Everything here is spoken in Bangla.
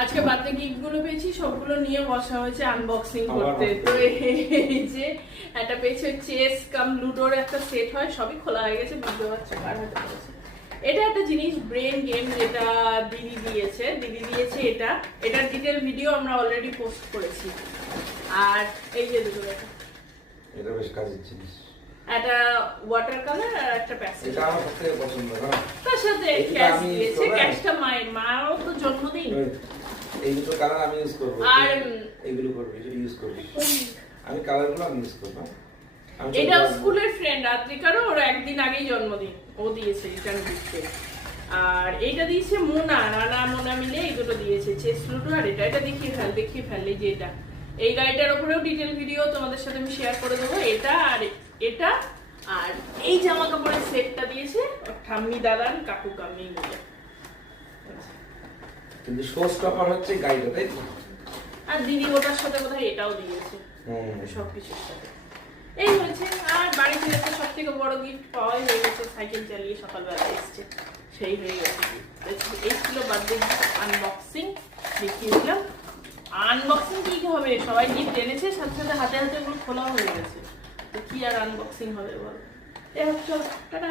আজকে বার্থডে গিফট গুলো পেয়েছি, সবগুলো নিয়ে বসা হয়েছে আনবক্সিং করতে। তো এই যে একটা পেয়েছে চেস কাম লুডোর একটা সেট হয়, সবই খোলা হয়ে গেছে, বুঝতে পারছো কার হাতে পড়েছে। এটা একটা জিনিস ব্রেন গেম, যেটা দিদি দিয়েছে এটার ডিটেল ভিডিও আমরা অলরেডি পোস্ট করেছি। আর এই যে দুটো এটা বেশ কাজের জিনিস, একটা ওয়াটার কালার আর একটা প্যাসেল। এটা আমার সবথেকে পছন্দ। তার সাথে ক্যাশ দিয়েছে, ক্যাশটা মারও তো জন্মদিন। এই দুটো কালার আমি ইউজ করব, আর এইগুলো করব, এটা ইউজ করব আমি, কালারগুলো আমি ইউজ করব। এটা স্কুলের ফ্রেন্ড রাত্রিকারও, ওর একদিন আগেই জন্মদিন, ও দিয়েছে রিটার্ন গিফটে। আর এইটা দিয়েছে রানা মোনা মিলে এই দুটো দিয়েছে, চেস লুডো। আর এটা দেখিয়ে ফেললে যে এই গাড়িটার উপরেও ডিটেল ভিডিও তোমাদের সাথে আমি শেয়ার করে দেবো। এটা আর এই জামা কাপড়ের সেটটা দিয়েছে ওর ঠাম্মি দাদান কাকু কাম্মি মিলে। কিন্তু শো স্টপার হচ্ছে গাড়িটা, তাই তো? আর দিদি ওটার সাথে কোথায় এটাও দিয়েছে, সবকিছুর সাথে এই হয়েছে। আর বাড়ি ফিরে তো সব থেকে বড় গিফট পাওয়াই হয়ে গেছে, সাইকেল চালিয়ে সকালবেলা এসছে, সেই হয়ে গেছে। এই ছিল বার্থডে আনবক্সিং, দেখিয়ে দিলাম। আনবক্সিং কি হবে, সবাই গিফট এনেছে, সাথে সাথে হাতে হাতে ওগুলো খোলা হয়ে গেছে, তো কি আর আনবক্সিং হবে বলো। এই হচ্ছে টাটা।